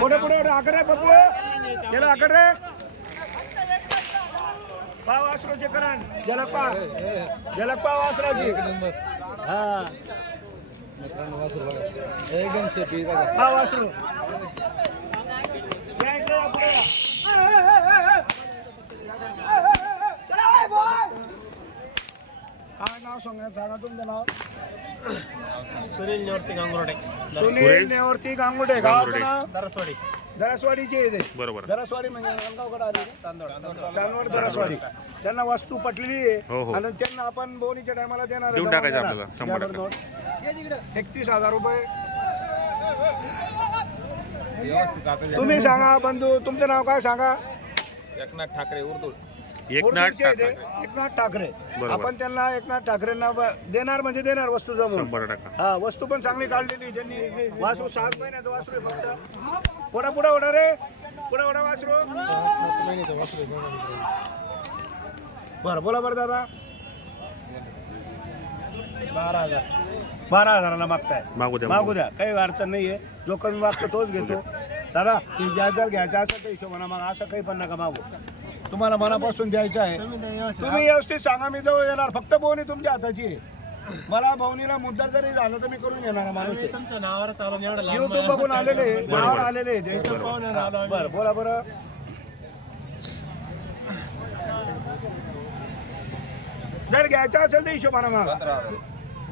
पुढे पुढे आकड पप्पू गेला आकड. पाव वासरूचे करण जलक पाव जलक पाव वासराची हा. एकदम शेपी बघा. पाव वासरू या इकडे या, पुढे या. काय नाव सांगा सांगा तुमचं नाव सुनील निवर्ती गांगुर्डे. सुनील नेवरती गांगुडे गावाचं नाव दरसवाडी. दरसवाडीचे येते बरोबर. दरसवाडी म्हणजे रंगावकडे आली चांदवड. दरसवाडी. त्यांना वस्तू पटलेली हो, आहे. हो. आणि त्यांना आपण बोनीच्या टायमाला देणार देऊन टाकायचं आपल्याला, शंभर टक्के. एकतीस हजार रुपये. तुम्ही सांगा बंधू. तुमचं नाव काय सांगा? एकनाथ ठाकरे उर्दू. एकनाथ ठाकरे. एकनाथ ठाकरे. बरोबर. आपण त्यांना एकनाथ ठाकरेंना ब- देणार म्हणजे देणार वस्तू जमून. शंभर टक्का. हा वस्तू पण चांगली काढलेली त्यांनी वासरू सहा महिन्याचं वासरू आहे फक्त. पुढे पुढे ओढा रे पुढे ओढा वासरू. बरं बोला बरं दादा. बारा हजार. बारा हजाराला मागताय. मागू द्या मागू द्या. काही अडचण नाहीये. जो कमी मागतो तोच घेतो. दादा ती ज्या जर घ्यायचा असेल तर हिशोबाने मग असं काही पण नका मागू. तुम्हाला मनापासून द्यायचं आहे. तुम्ही व्यवस्थित सांगा मी जवळ येणार. फक्त बोवणी तुमच्या हाताची आहे. मला भावनीला मुद्दा जरी झालं तर मी करून घेणार आहे माणूस आहे. तुमच्या नावावर चालून एवढं लांब युट्यूब बघून आलेले आहे. नावावर आलेले आहे ते. पाहुण्यानं आलो आम्ही. बरं बोला बरं. जर घ्यायचं असेल तर हिशोबाने मागा.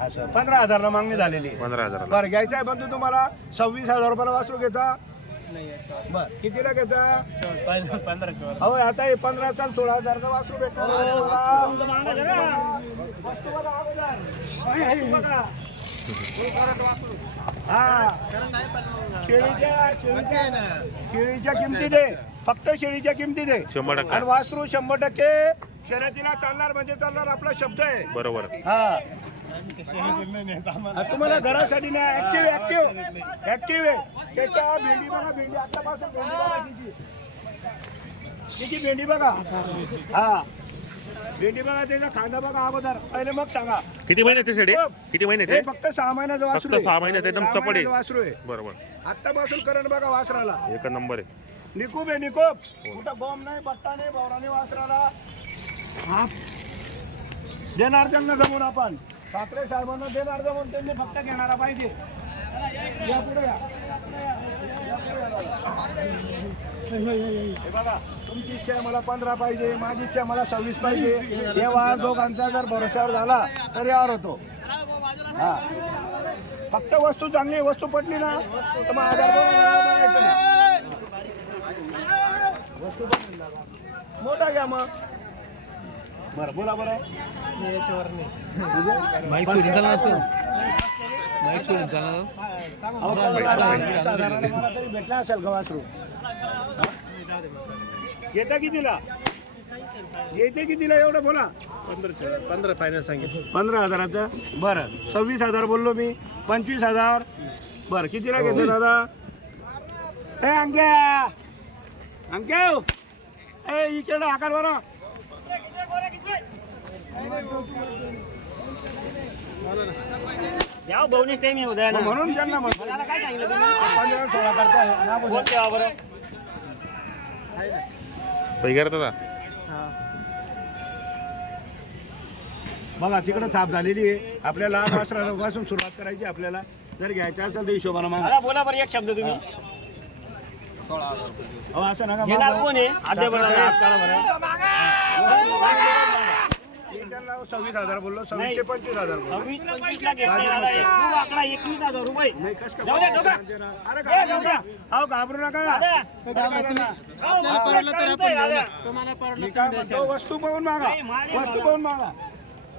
असं पंधरा हजारला मागणी झालेली आहे. पंधरा हजाराला. बरं घ्यायचं आहे बंधू तुम्हाला. सव्वीस हजार रुपयाला वासरू घेता. बर कितीला घेता. अहो आता हे पंधरा सोळा हजारचा वासरू भेटणार वस्तू बघा, अगोदर. वस्तू बघा. हा. शेळीच्या शेळीच्या शेळीच्या किमती दे फक्त शेळीच्या किमती दे. शंभर आणि टक्का वासरू शंभर टक्के शर्यतीला चालणार म्हणजे चालणार आपला शब्द आहे. बरोबर. हा. तुम्हाला घरासाठी नाही ऍक्टिव्ह ऍक्टिव्ह ऍक्टिव्ह आहे. त्याच्या भेंडी बघा भेंडी आतापासून भेंडी बघा तिची तिची भेंडी बघा. हा. भेंडी बघा त्याचा खांदा बघा अगोदर. पहिले मग सांगा. किती महिन्याचे शेडे? किती हे महिन्याचे फक्त सहा महिन्याचं वासरू आहे. सहा महिन्याचं एकदम सहा चपड आहे. महिन्याचं वासरू आहे. बरोबर. आतापासून करण बघा वासराला. एक नंबर आहे. निकोप आहे निकोप. कुठं गोम नाही बट्टा नाही भवराने वासराला. देणार त्यांना जमून आपण. ठाकरे साहेबांना देणार जमून त्यांनी फक्त घेणारा पाहिजे. या पुढे या. हे बघा तुमची इच्छा आहे मला पंधरा पाहिजे माझी इच्छा मला सव्वीस पाहिजे. हे दोघांचा जर भरोश्यावर झाला तर यावर होतो हा. फक्त वस्तू चांगली वस्तू पटली ना तर मग आधार वस्तू मोठा घ्या मग. बरं बोला बरं. हे याच्यावर नाही. माईक सोडून चालला असतो माईक सोडून चालला अहो, पंधरा साधारण मला तरी भेटला असेल का वासरू? येता कितीला येते कितीला एवढं? बोला. वर. पंधरा फायनल सांगितलं. पंधरा हजाराचं? बरं. सव्वीस हजार बोललो मी. पंचवीस हजार? बरं कितीला घेतो दादा? ए अंक्या! अंक्या! ए इकडे आकार बरं. या बहुनीच टाइम येऊ द्या म्हणून त्यांना म्हणतो मला काय सांगितलं तुम्ही? पंधरा सोळा करताय ना बोला. कोण द्यावा बरं पैगार दादा बघा तिकडं साफ झालेली आहे. आपल्याला वासरापासून सुरुवात करायची आपल्याला. जर घ्यायचं असेल तर हिशोबानं मग. मला बोला बरं एक शब्द तुम्ही. घेणार. कोण आहे आद्य बरं हात काढा बरं मी त्यांना सव्वीस हजार बोललो सव्वीस ते पंचवीस हजार बोललो. सव्वीस पंचवीस ला घेतले दादा एक खूप आकडा एकवीस हजार रुपये नाही, कस काय? जाऊ द्या, डोका. अरे घाबरू नका. अहो घाबरू नका दादा. घाबरू नका. अहो, परवडलं तर आपण दादा. तुम्हाला परवडलं मी काय म्हणतो, वस्तू पाहून मागा नाही, मागे वस्तू. पाहून मागा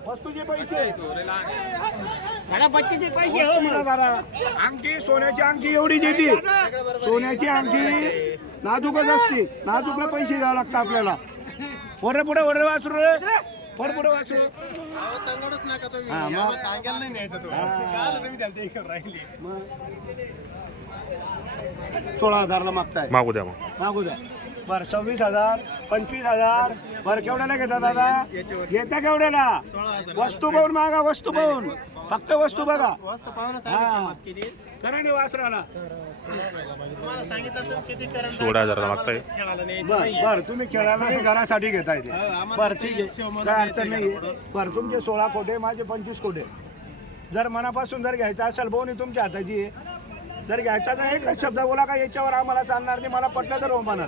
वस्तूचे पैसे. बच्चेचे पैसे. हो. अंगठी सोन्याची अंगठी एवढीच येते सोन्याची अंगठी नाजूकच असते. नाजूकला पैसे द्यावे लागतात आपल्याला. वरे पुढे रे. पुढे हा, मग. त्याला ते घेऊन राहिली. सोळा हजारला मागताय. मागू द्या मग. मागू द्या. बरं सव्वीस हजार पंचवीस हजार. बरं केवढ्याला घेता दादा? घेता केवढ्याला? हजार वस्तू पाहून मागा वस्तू पाहून फक्त वस्तू बघा. हा. वासराला. सोळा हजाराला मागताय. बर तुम्ही खेळायला घरासाठी घेताय ते. हो, बर ठीक आहे. काय अडचण नाही. बर तुमचे सोळा कोटे माझे पंचवीस कोटे जर मनापासून जर घ्यायचं असेल बोनी तुमच्या हाताची. जर घ्यायचा तर एकच शब्द बोला का याच्यावर आम्हाला चालणार नाही. मला पटलं तर हो म्हणत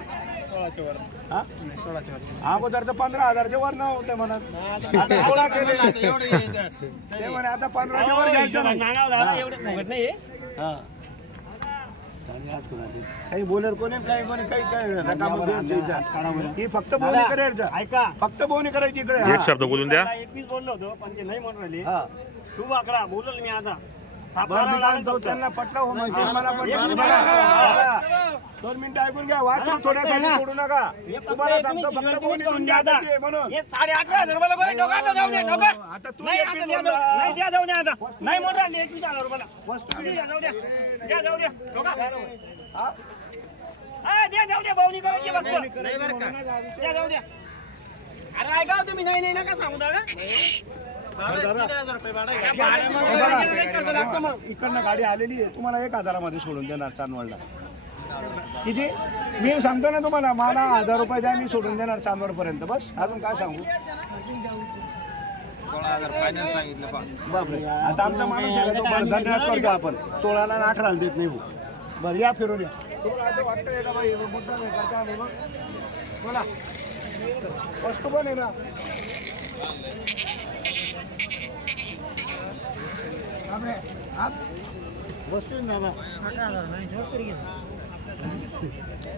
सोळाच्या वर. हा? नाही, सोळाच्या वर. अगोदर तर पंधरा हजारचे वर नव्हते म्हणत. आता सोळा केले. ते म्हणे आता पंधराच्या वर घ्यायचं नाही. हा. आणि आज कोणाचे? काही बोलर कोणी? काही कोणी? काही काय रकामं द्यायची इथं. ही फक्त बोनी करायचं ऐका. फक्त बोनी करायची इकडे एक हा. शब्द बोलून द्या. एकवीस बोललो होतो पण ते नाही म्हणून राहिले. हा. शुभ अकरा बोललो मी आता. त्यांना पटलं हो म्हणते, मला पटलं. दोन मिनिटं ऐकून घ्या वाचून थोड्यासाठी सोडू नका हे तुम्हाला तुम्ही सांगतो फक्त करून तुमच्या द्या आता. म्हणून हे साडे अठरा हजार रुपयाला गोरे डोका आता जाऊ दे डोका आता तू नाही आता द्या बोलला. जाऊ- नाही द्या जाऊ द्या आता नाही मोठा एकवीस हजार रुपयाला वस्तू द्या जाऊ द्या द्या जाऊ द्या डोका हा? हा, द्या जाऊ द्या भाऊनी करायची फक्त नाही बरं का द्या जाऊ द्या अरे ऐका हो तुम्ही नाही नाही नका सांगू दादा हे इकडनं गाडी आलेली आहे. तुम्हाला एक हजारामध्ये सोडून देणार चांदवडला. किती? मी सांगतो ना तुम्हाला मला हजार रुपये द्या मी सोडून देणार चांदवड पर्यंत बस अजून काय सांगू? बापरे. आता आमचा माणूस आहे तो बरं धन्यवाद करतो आपण. सोळाला आणि अठराला देत नाही भाऊ. बरं या फिरून या. हे हे. बोला. वस्तू पण आहे ना बापरे, हात? वस्तू आहे ना बा.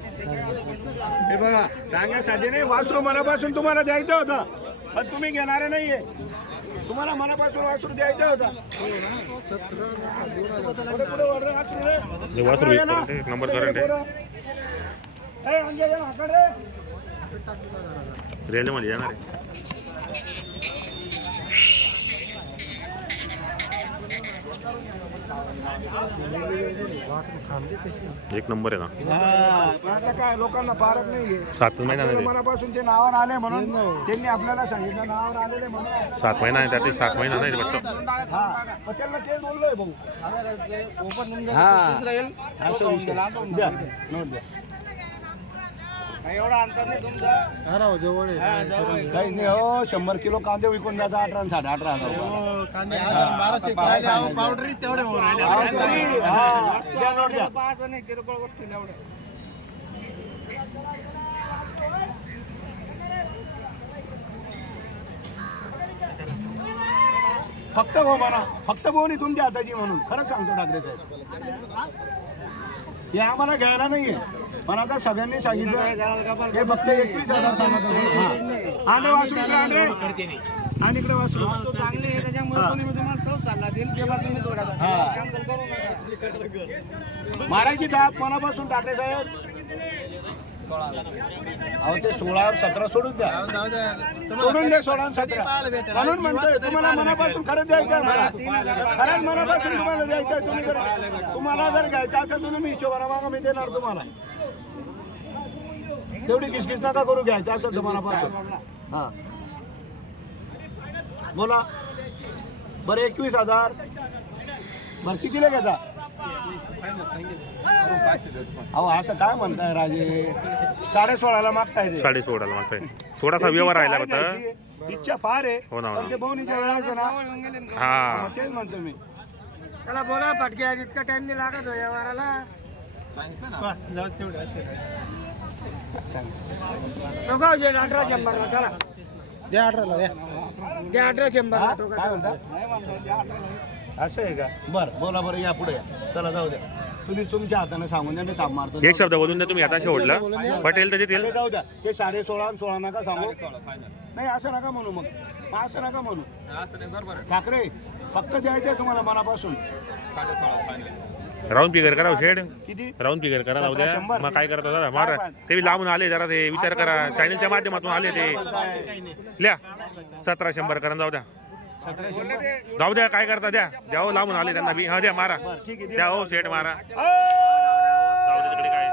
हे बघा रांगण्यासाठी नाही वासरू मनापासून तुम्हाला द्यायचं होतं पण तुम्ही घेणारे नाहीये तुम्हाला मनापासून वासरू द्यायचं होतं वासरू. एक नंबर करंट आहे. रेल्वेमध्ये येणार आहे एक नंबर आहे ना. हा, पण आता काय लोकांना पारत नाहीये सात महिना नाही मनापासून ते नावावर आले म्हणून त्यांनी आपल्याला सांगितलं नावावर आलेले म्हणून. सात महिना आहे त्यातले सात महिना नाही हा मग त्यांना तेच बोललोय भाऊ. हा. काहीच नाही हो शंभर किलो कांदे विकून द्यायचा अठरा आणि साडे अठरा हजार रुपये. हो, पावडरी तेवढे होऊन राहिले. हा, द्या नोट द्या. फक्त हो म्हणा फक्त बोनी तुमच्या हाताची म्हणून. खरंच सांगतो ठाकरे साहेब. हे आम्हाला घ्यायला नाहीये. पण आता सगळ्यांनी सांगितलं हे फक्त एकवीस हजार सांगत होते. आले वासरू इकडे आले आणि इकडे वासरू हा. मारायची दात मनापासून ठाकरे साहेब. अहो ते सोळा सतरा सोडून द्या. तुम्हाला सोडून द्या सोळा सतरा? म्हणून म्हणतोय तुम्हाला मनापासून. खरंच द्यायचं आहे मला. खरंच मनापासून तुम्हाला द्यायचं आहे तुम्ही जर तुम्हाला जर घ्यायचं असेल तर तुम्ही हिशोबाला मागा मी देणार तुम्हाला. तेवढी किसकिस नका करू घ्यायचं असेल तर मनापासून. हा. बोला. बरं एकवीस हजार. बरं कितीला घेता? अहो असं काय म्हणताय राजे? साडे सोळाला मागताय ते. साडे सोळाला मागताय. थोडासा व्यवहार राहिला इच्छा आहे फक्त घ्यायची. इच्छा फार आहे. हो ना, हो ना. पण ते बहुणीच्या वेळेस ना हा. मग तेच म्हणतो मी. चला बोला पटक्या इतका टाइम नाही लागत हो व्यवहाराला. डोका जे अठरा शंभरला चला. द्या अठराला द्या. अठरा हा? शंभरला काय म्हणता? असं आहे का? बरं बोला बरं या पुढे या. चला जाऊ द्या. तुम्ही तुमच्या हाताने सांगून द्या मी थांब मारतो. एक शब्द बोलून द्या तुम्ही आता शेवटला. पटेल तर देतील. ते जाऊ द्या. ते साडे सोळा आणि सोळा नका सांगू. सोळा फायनल नाही असं नका म्हणू मग. असं नका म्हणू. असं नाही बरोबर आहे. ठाकरे फक्त द्यायचं तुम्हाला मनापासून. राऊंड फिगर करा हो, शेड किती? राऊंड फिगर करा जाऊ द्या. शंभर. मग काय करता दादा मारा. ते बी लांबून आले जरा ते विचार करा. चॅनलच्या माध्यमातून आले ते. लिया सतरा शंभर करा जाऊ द्या. जाऊ द्या काय करता द्या. द्या हो लांबून आले त्यांना बी. हा द्या मारा. बरं ठीक आहे द्या हो सेट मारा. ओ! जाऊ दे तिकडे काय?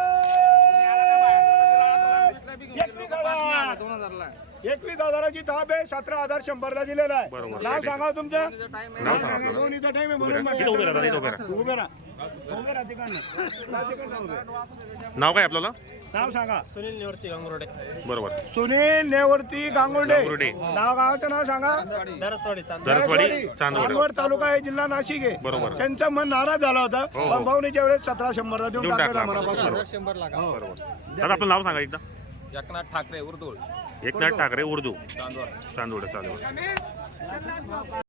एक निघाला. एकवीस हजाराची थाप आहे सतरा हजार शंभरला दिलेला आहे. बरोबर. नाव सांगा तुमचं. आपल्याला दोन्हीचा टाइम आहे म्हणून. इथं उभे राहा, इथं. नाव काय आपल्याला? नाव सांगा. सुनील निवृत्ती गंगरोडे. बरोबर. सुनील नेवरती गांगुर्डे. गांगुर्डे. नाव गावाचं नाव सांगा. दरसवाडी चांद दरसवाडी चांदवड. चांदवड तालुका आहे जिल्हा नाशिक आहे. बरोबर. त्यांचं मन नाराज झाला होता. हो, हो. पण भाऊनीच्या वेळेस सतरा शंभरला देऊन देऊन टाकलं टाकला. मनापासून. शंभर लाख बरोबर. दादा आपलं नाव सांगा एकदा. एकनाथ ठाकरे उर्दूळ एकनाथ ठाकरे उर्दू. चांदवड. चांदोड चालेल